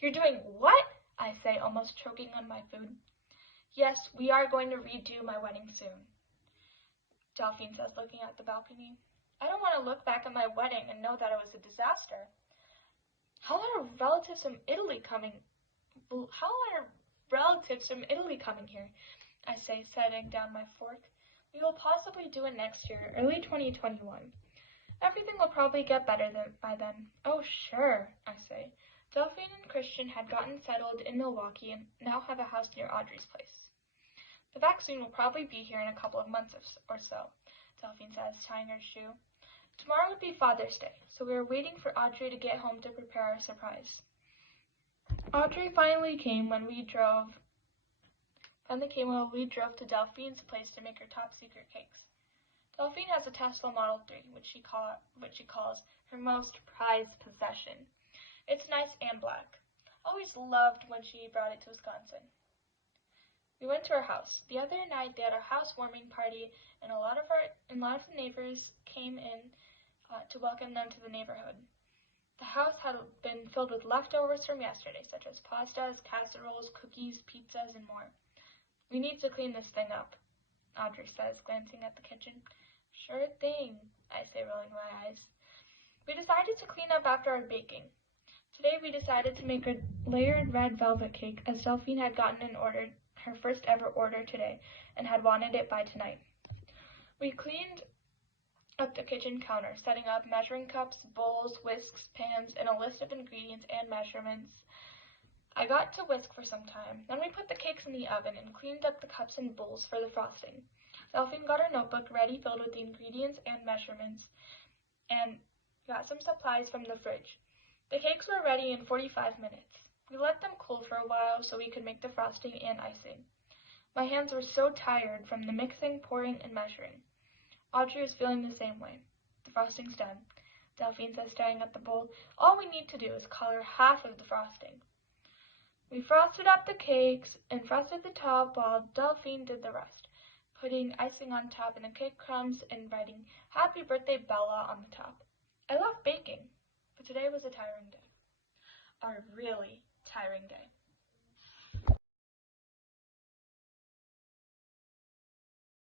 You're doing what? I say, almost choking on my food. Yes, we are going to redo my wedding soon, Delphine says, looking at the balcony. I don't want to look back at my wedding and know that it was a disaster. How are relatives from Italy coming here? I say, setting down my fork. We will possibly do it next year, early 2021. Everything will probably get better by then. Oh, sure, I say. Delphine and Christian had gotten settled in Milwaukee and now have a house near Audrey's place. The vaccine will probably be here in a couple of months or so, Delphine says, tying her shoe. Tomorrow would be Father's Day, so we are waiting for Audrey to get home to prepare our surprise. Audrey finally came when we drove to Delphine's place to make her top-secret cakes. Delphine has a Tesla Model 3, which she calls her most prized possession. It's nice and black. Always loved when she brought it to Wisconsin. We went to her house. The other night they had a housewarming party, and a lot of the neighbors came in to welcome them to the neighborhood. The house had been filled with leftovers from yesterday, such as pastas, casseroles, cookies, pizzas, and more. We need to clean this thing up, Audrey says, glancing at the kitchen. Sure thing, I say, rolling my eyes. We decided to clean up after our baking. Today we decided to make a layered red velvet cake, as Delphine had gotten her first ever order today, and had wanted it by tonight. We cleaned up the kitchen counter, setting up measuring cups, bowls, whisks, pans, and a list of ingredients and measurements. I got to whisk for some time. Then we put the cakes in the oven and cleaned up the cups and bowls for the frosting. Delphine got her notebook ready, filled with the ingredients and measurements, and got some supplies from the fridge. The cakes were ready in 45 minutes. We let them cool for a while so we could make the frosting and icing. My hands were so tired from the mixing, pouring, and measuring. Audrey was feeling the same way. The frosting's done, Delphine says, staring at the bowl. All we need to do is color half of the frosting. We frosted up the cakes and frosted the top while Delphine did the rest, putting icing on top and the cake crumbs and writing Happy Birthday Bella on the top. I love baking, but today was a tiring day. A really tiring day.